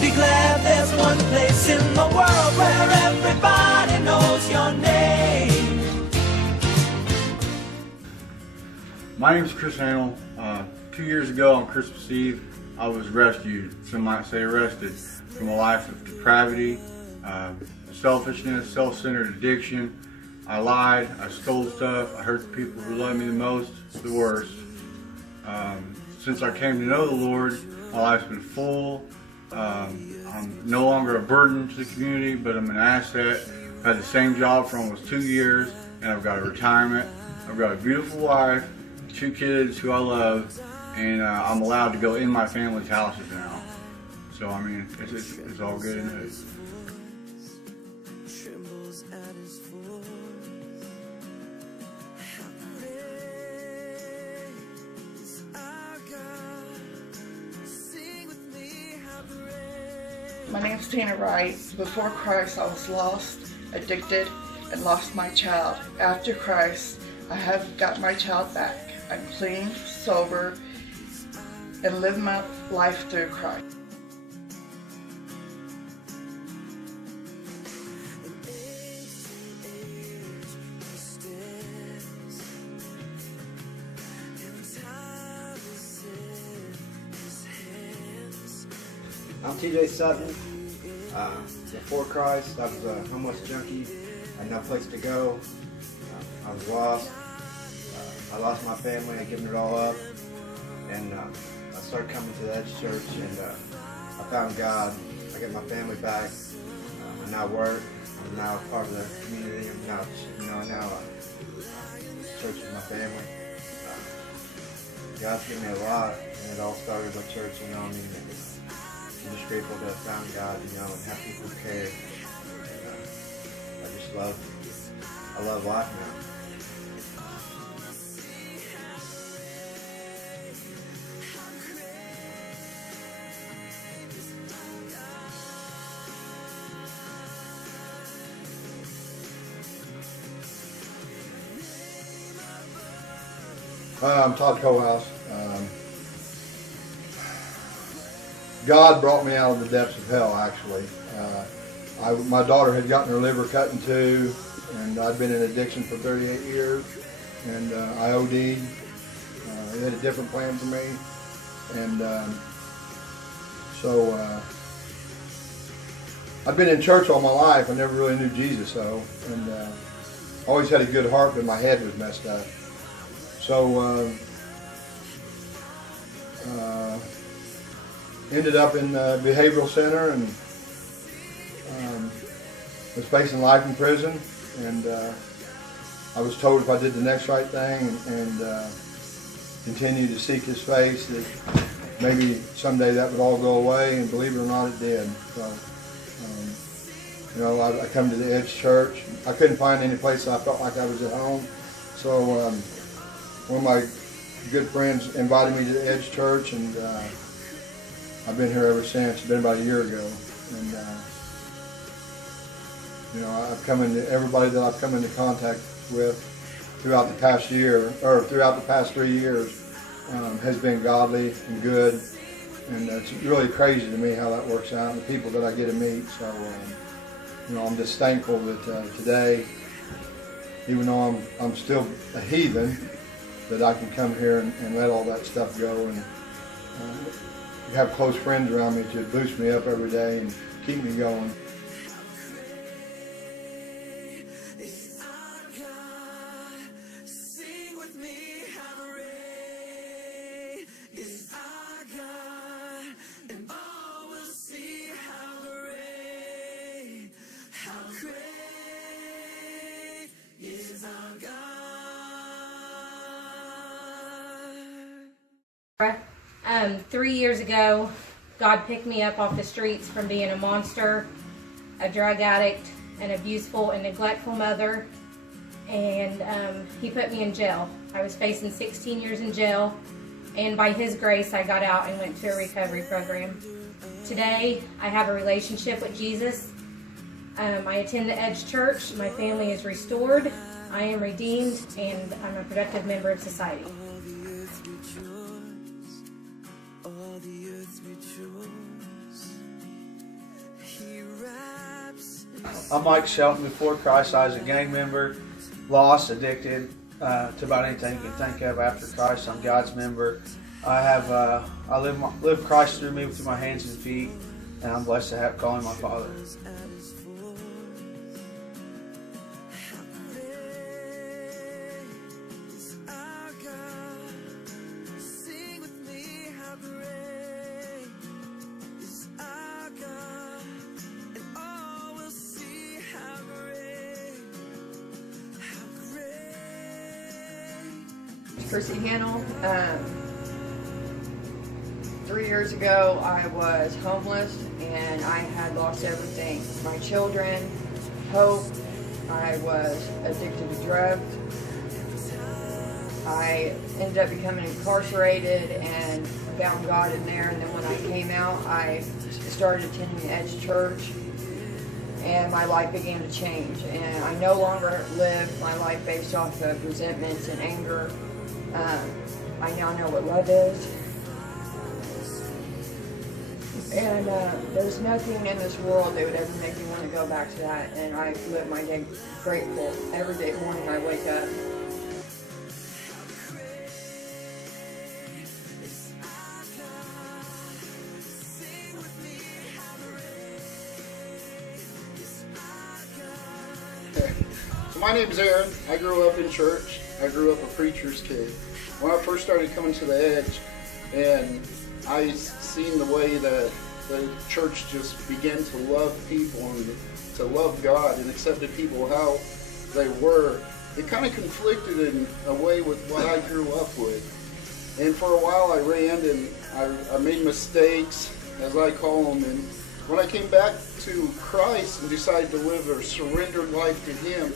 Be glad there's one place in the world where everybody knows your name. My name is Chris Hannell. 2 years ago on Christmas Eve, I was rescued, some might say arrested, from a life of depravity, selfishness, self-centered addiction. I lied, I stole stuff, I hurt the people who love me the most, the worst. Since I came to know the Lord, my life's been full. I'm no longer a burden to the community, but I'm an asset. I've had the same job for almost 2 years, and I've got a retirement. I've got a beautiful wife, 2 kids who I love, and I'm allowed to go in my family's houses now. So I mean, it's all good in the hood. My name's Tina Wright. Before Christ, I was lost, addicted, and lost my child. After Christ, I have got my child back. I'm clean, sober, and live my life through Christ. I'm TJ Sutton. Before Christ, I was a homeless junkie. I had no place to go. I was lost. I lost my family. I'd given it all up. And I started coming to the Edge Church, and I found God. I got my family back. I now work. I'm now part of the community. I'm now, church is my family. God's given me a lot, and it all started with church. I'm just grateful to have found God, and have people who care. And, I love life now. I'm Todd Cohouse. God brought me out of the depths of hell, actually. My daughter had gotten her liver cut in two, and I'd been in addiction for 38 years, and I OD'd. They had a different plan for me, and so I've been in church all my life. I never really knew Jesus, though, and always had a good heart, but my head was messed up. So ended up in a behavioral center, and was facing life in prison, and I was told if I did the next right thing and continued to seek His face, that maybe someday that would all go away, and believe it or not, it did. So I come to the Edge Church. I couldn't find any place I felt like I was at home, so one of my good friends invited me to the Edge Church, and I've been here ever since. It's been about a year ago, and I've come into everybody that I've come into contact with throughout the past year, or throughout the past 3 years, has been godly and good, and it's really crazy to me how that works out, and the people that I get to meet. So I'm just thankful that today, even though I'm still a heathen, that I can come here and let all that stuff go, and have close friends around me to boost me up every day and keep me going. God. 3 years ago, God picked me up off the streets from being a monster, a drug addict, an abuseful and neglectful mother, and He put me in jail. I was facing 16 years in jail, and by His grace, I got out and went to a recovery program. Today, I have a relationship with Jesus. I attend the Edge Church. My family is restored. I am redeemed, and I'm a productive member of society. All the earth rejoice. I'm Mike Shelton. Before Christ, I was a gang member, lost, addicted to about anything you can think of. After Christ, I'm God's member. I live Christ through me, through my hands and feet, and I'm blessed to call him my Father. Chrissy Hannell. 3 years ago I was homeless and I had lost everything. My children, hope. I was addicted to drugs. I ended up becoming incarcerated and found God in there, and then when I came out I started attending Edge Church and my life began to change, and I no longer live my life based off of resentments and anger. I now know what love is, and there's nothing in this world that would ever make me want to go back to that, and I live my day grateful. Every day morning I wake up. So my name is Aaron. I grew up in church. I grew up a preacher's kid. When I first started coming to the Edge, and I seen the way that the church just began to love people and to love God and accepted people how they were, it kind of conflicted in a way with what I grew up with. And for a while I ran and I made mistakes, as I call them, and when I came back to Christ and decided to live a surrendered life to Him,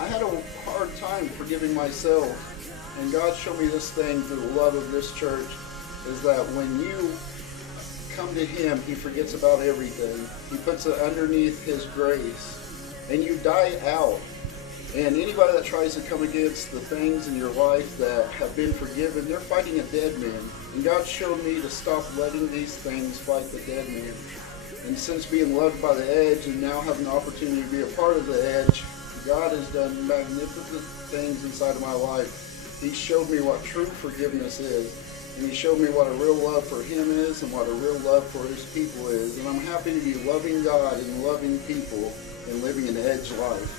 I had a hard time forgiving myself. And God showed me this thing through the love of this church, is that when you come to Him, He forgets about everything. He puts it underneath His grace. And you die out. And anybody that tries to come against the things in your life that have been forgiven, they're fighting a dead man. And God showed me to stop letting these things fight the dead man. And since being loved by the Edge and now having the opportunity to be a part of the Edge, God has done magnificent things inside of my life. He showed me what true forgiveness is, and He showed me what a real love for Him is and what a real love for His people is. And I'm happy to be loving God and loving people and living an Edge life.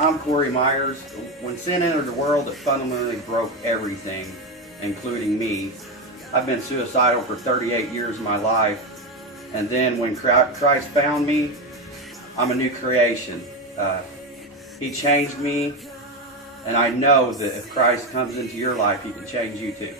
I'm Corey Myers. When sin entered the world, it fundamentally broke everything, including me. I've been suicidal for 38 years of my life, and then when Christ found me, I'm a new creation. He changed me, and I know that if Christ comes into your life, He can change you too.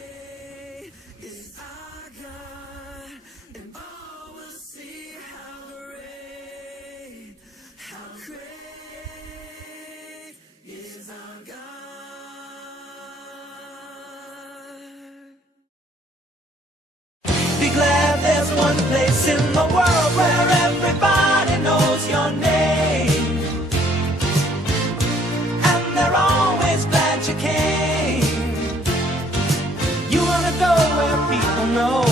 Be glad there's one place in the world where everybody knows your name, and they're always glad you came. You wanna go where people know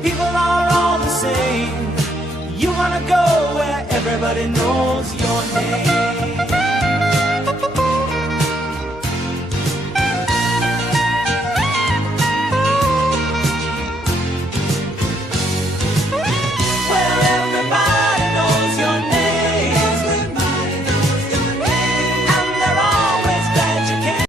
people are all the same. You wanna go where everybody knows your name.